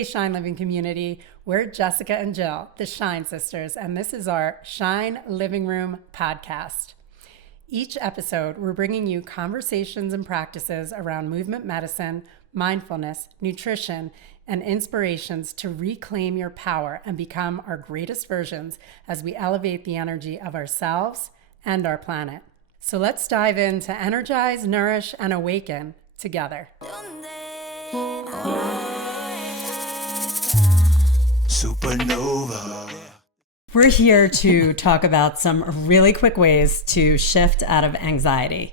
Hey, Shine Living community. We're Jessica and Jill, the Shine Sisters, and this is our Shine Living Room podcast. Each episode, we're bringing you conversations and practices around movement medicine, mindfulness, nutrition, and inspirations to reclaim your power and become our greatest versions as we elevate the energy of ourselves and our planet. So let's dive in to energize, nourish, and awaken together. Supernova. We're here to talk about some really quick ways to shift out of anxiety.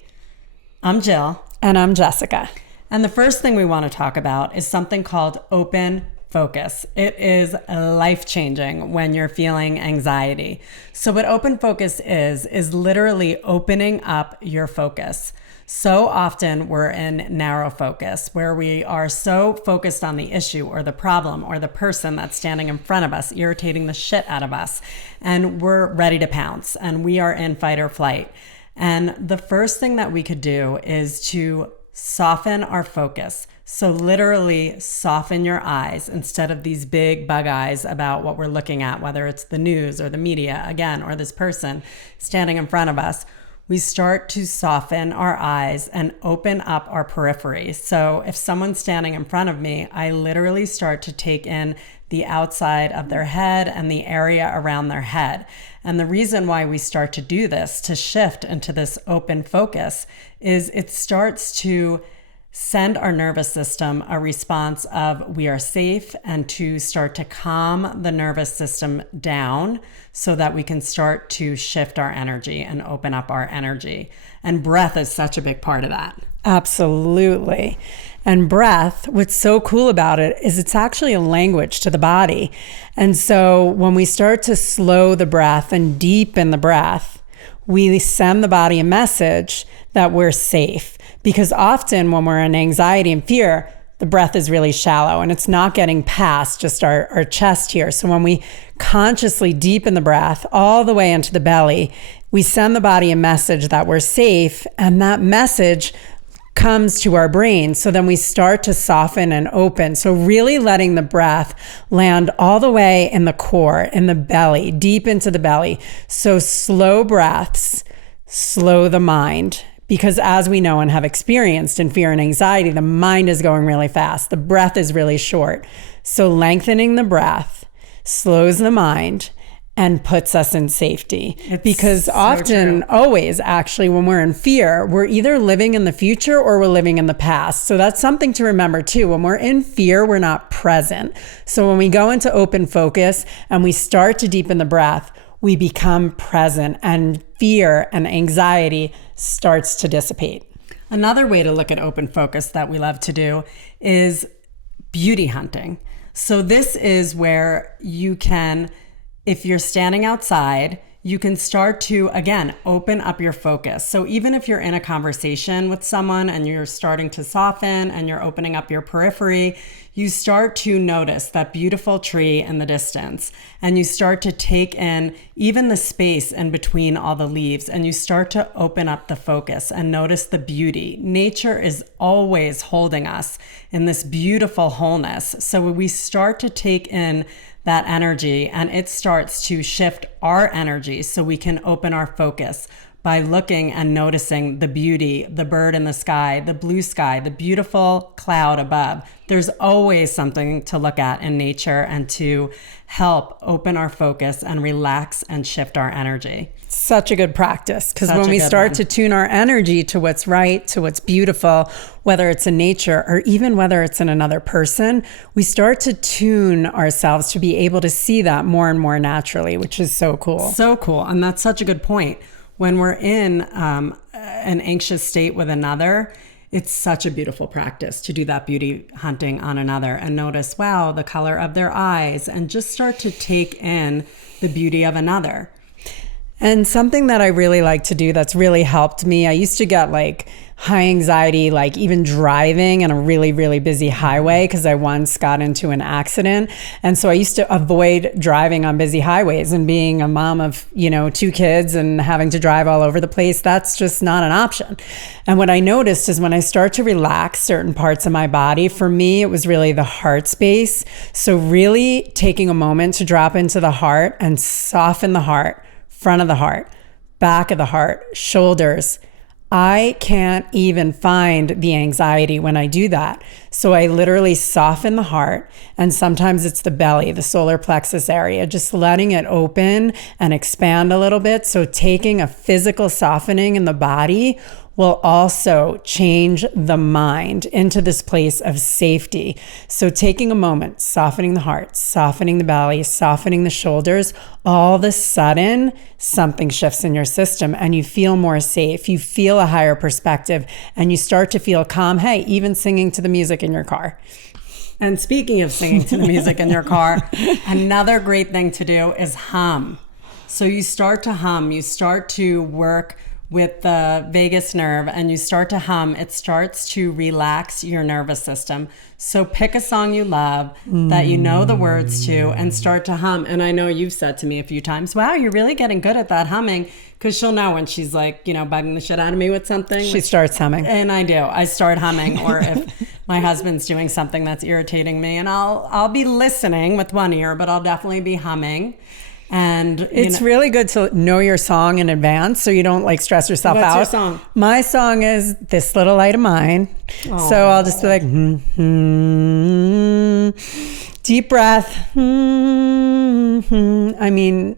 I'm Jill. And I'm Jessica. And the first thing we want to talk about is something called open focus. It is life-changing when you're feeling anxiety. So what open focus is literally opening up your focus. So often we're in narrow focus where we are so focused on the issue or the problem or the person that's standing in front of us, irritating the shit out of us. And we're ready to pounce and we are in fight or flight. And the first thing that we could do is to soften our focus. So literally soften your eyes instead of these big bug eyes about what we're looking at, whether it's the news or the media, again, or this person standing in front of us. We start to soften our eyes and open up our periphery. So if someone's standing in front of me, I literally start to take in the outside of their head and the area around their head. And the reason why we start to do this, to shift into this open focus, is it starts to send our nervous system a response of we are safe and to start to calm the nervous system down so that we can start to shift our energy and open up our energy. And breath is such a big part of that. Absolutely. And breath, what's so cool about it is it's actually a language to the body. And so when we start to slow the breath and deepen the breath, we send the body a message that we're safe. Because often when we're in anxiety and fear, the breath is really shallow and it's not getting past just our chest here. So when we consciously deepen the breath all the way into the belly, we send the body a message that we're safe, and that message comes to our brain. So then we start to soften and open. So really letting the breath land all the way in the core, in the belly, deep into the belly. So slow breaths, slow the mind. Because as we know and have experienced in fear and anxiety, the mind is going really fast. The breath is really short. So lengthening the breath slows the mind and puts us in safety. Because so often, always actually, when we're in fear, we're either living in the future or we're living in the past. So that's something to remember too. When we're in fear, we're not present. So when we go into open focus and we start to deepen the breath, we become present and fear and anxiety starts to dissipate. Another way to look at open focus that we love to do is beauty hunting. So this is where you can, if you're standing outside, you can start to, again, open up your focus. So even if you're in a conversation with someone and you're starting to soften and you're opening up your periphery, you start to notice that beautiful tree in the distance, and you start to take in even the space in between all the leaves, and you start to open up the focus and notice the beauty. Nature is always holding us in this beautiful wholeness. So when we start to take in that energy and it starts to shift our energy so we can open our focus by looking and noticing the beauty, the bird in the sky, the blue sky, the beautiful cloud above. There's always something to look at in nature and to help open our focus and relax and shift our energy. Such a good practice, because when we start to tune our energy to what's right, to what's beautiful, whether it's in nature or even whether it's in another person, we start to tune ourselves to be able to see that more and more naturally, which is so cool. So cool. And that's such a good point. When we're in an anxious state with another, it's such a beautiful practice to do that beauty hunting on another and notice, wow, the color of their eyes, and just start to take in the beauty of another. And something that I really like to do that's really helped me, I used to get like high anxiety, like even driving on a really, really busy highway because I once got into an accident. And so I used to avoid driving on busy highways, and being a mom of, 2 kids and having to drive all over the place, that's just not an option. And what I noticed is when I start to relax certain parts of my body, for me, it was really the heart space. So really taking a moment to drop into the heart and soften the heart, front of the heart, back of the heart, shoulders. I can't even find the anxiety when I do that. So I literally soften the heart, and sometimes it's the belly, the solar plexus area, just letting it open and expand a little bit. So taking a physical softening in the body will also change the mind into this place of safety. So taking a moment, softening the heart, softening the belly, softening the shoulders, all of a sudden something shifts in your system and you feel more safe. You feel a higher perspective and you start to feel calm. Hey, even singing to the music in your car. And speaking of singing to the music in your car, another great thing to do is hum. So you start to hum, you start to work with the vagus nerve and you start to hum. It starts to relax your nervous system. So pick a song you love that you know the words to and start to hum. And I know you've said to me a few times, wow, you're really getting good at that humming, because she'll know when she's like, bugging the shit out of me with something. She starts humming. And I do. I start humming, or if my husband's doing something that's irritating me, and I'll be listening with one ear, but I'll definitely be humming. And it's really good to know your song in advance so you don't like stress yourself out. What's your song? My song is This Little Light of Mine. Aww. So I'll just be like, deep breath. I mean,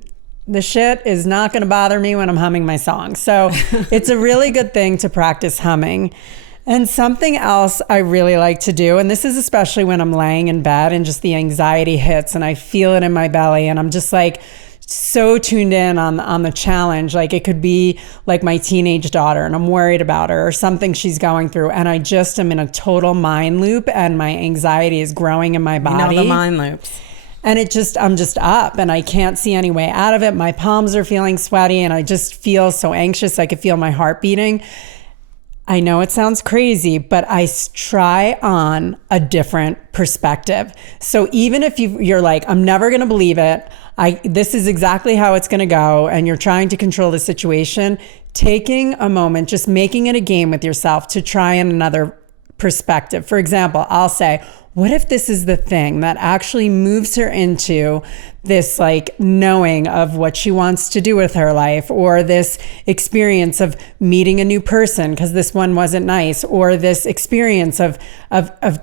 the shit is not going to bother me when I'm humming my song. So it's a really good thing to practice humming. And something else I really like to do, and this is especially when I'm laying in bed and just the anxiety hits and I feel it in my belly and I'm just like so tuned in on the challenge. Like it could be like my teenage daughter and I'm worried about her or something she's going through, and I just am in a total mind loop and my anxiety is growing in my body. The mind loops. And I'm just up and I can't see any way out of it. My palms are feeling sweaty and I just feel so anxious. I could feel my heart beating. I know it sounds crazy, but I try on a different perspective. So even if you're like, I'm never going to believe it, this is exactly how it's going to go, and you're trying to control the situation, taking a moment, just making it a game with yourself to try on another perspective. For example, I'll say, what if this is the thing that actually moves her into this like knowing of what she wants to do with her life, or this experience of meeting a new person because this one wasn't nice, or this experience of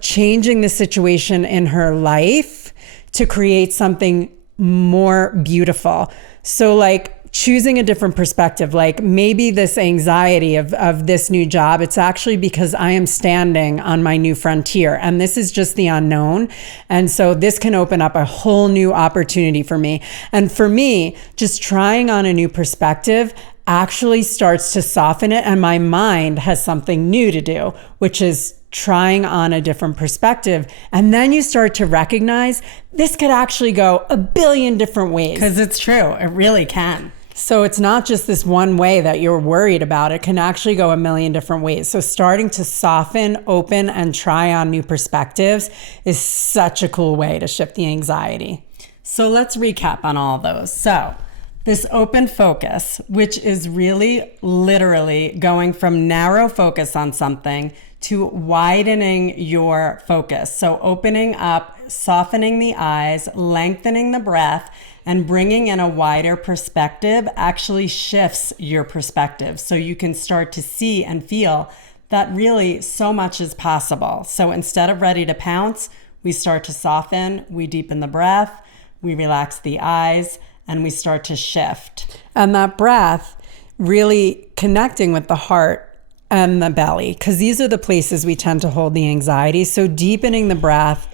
changing the situation in her life to create something more beautiful. So like choosing a different perspective, like maybe this anxiety of this new job, it's actually because I am standing on my new frontier and this is just the unknown. And so this can open up a whole new opportunity for me. And for me, just trying on a new perspective actually starts to soften it. And my mind has something new to do, which is trying on a different perspective. And then you start to recognize this could actually go a billion different ways. Because it's true. It really can. So it's not just this one way that you're worried about. It can actually go a million different ways. So starting to soften, open, and try on new perspectives is such a cool way to shift the anxiety. So let's recap on all those. So this open focus, which is really literally going from narrow focus on something to widening your focus. So opening up, softening the eyes, lengthening the breath, and bringing in a wider perspective actually shifts your perspective. So you can start to see and feel that really so much is possible. So instead of ready to pounce, we start to soften, we deepen the breath, we relax the eyes, and we start to shift. And that breath really connecting with the heart and the belly, because these are the places we tend to hold the anxiety. So deepening the breath.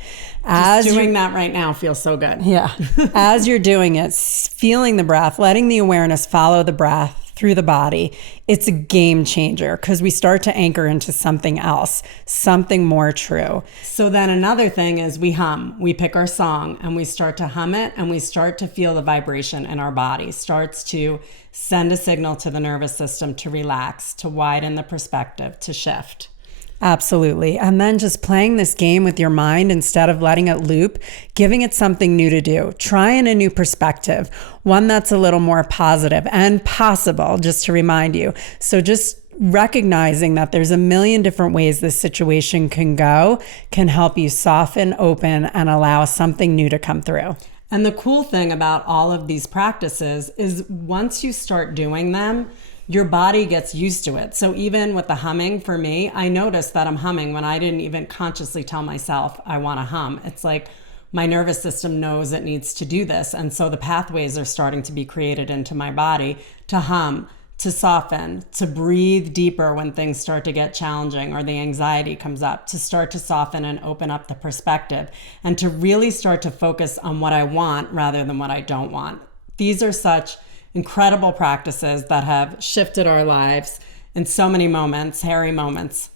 Just doing that right now feels so good. Yeah. As you're doing it, feeling the breath, letting the awareness follow the breath through the body, it's a game changer because we start to anchor into something else, something more true. So then another thing is we hum. We pick our song and we start to hum it, and we start to feel the vibration in our body. Starts to send a signal to the nervous system to relax, to widen the perspective, to shift. Absolutely. And then just playing this game with your mind instead of letting it loop, giving it something new to do, trying a new perspective, one that's a little more positive and possible, just to remind you. So just recognizing that there's a million different ways this situation can go can help you soften, open, and allow something new to come through. And the cool thing about all of these practices is once you start doing them, your body gets used to it. So even with the humming, for me, I noticed that I'm humming when I didn't even consciously tell myself I want to hum. It's like my nervous system knows it needs to do this. And so the pathways are starting to be created into my body to hum, to soften, to breathe deeper when things start to get challenging or the anxiety comes up, to start to soften and open up the perspective, and to really start to focus on what I want rather than what I don't want. These are such incredible practices that have shifted our lives in so many moments, hairy moments.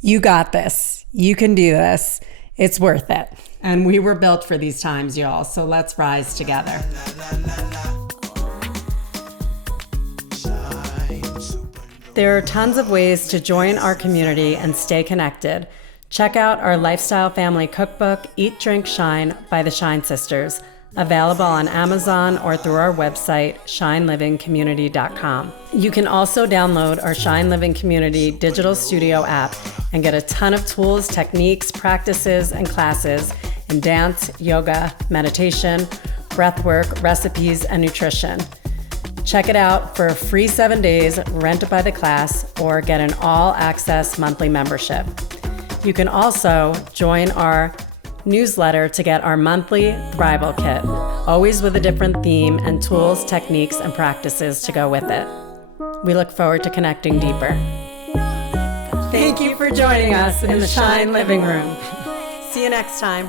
You got this. You can do this. It's worth it. And we were built for these times, y'all. So let's rise together. There are tons of ways to join our community and stay connected. Check out our Lifestyle Family Cookbook, Eat, Drink, Shine by the Shine Sisters, available on Amazon or through our website, shinelivingcommunity.com. You can also download our Shine Living Community digital studio app and get a ton of tools, techniques, practices, and classes in dance, yoga, meditation, breathwork, recipes, and nutrition. Check it out for a free 7 days, rent it by the class, or get an all-access monthly membership. You can also join our newsletter to get our monthly Thrival Kit, always with a different theme and tools, techniques, and practices to go with it. We look forward to connecting deeper. Thank you for joining us in the Shine Living Room. See you next time.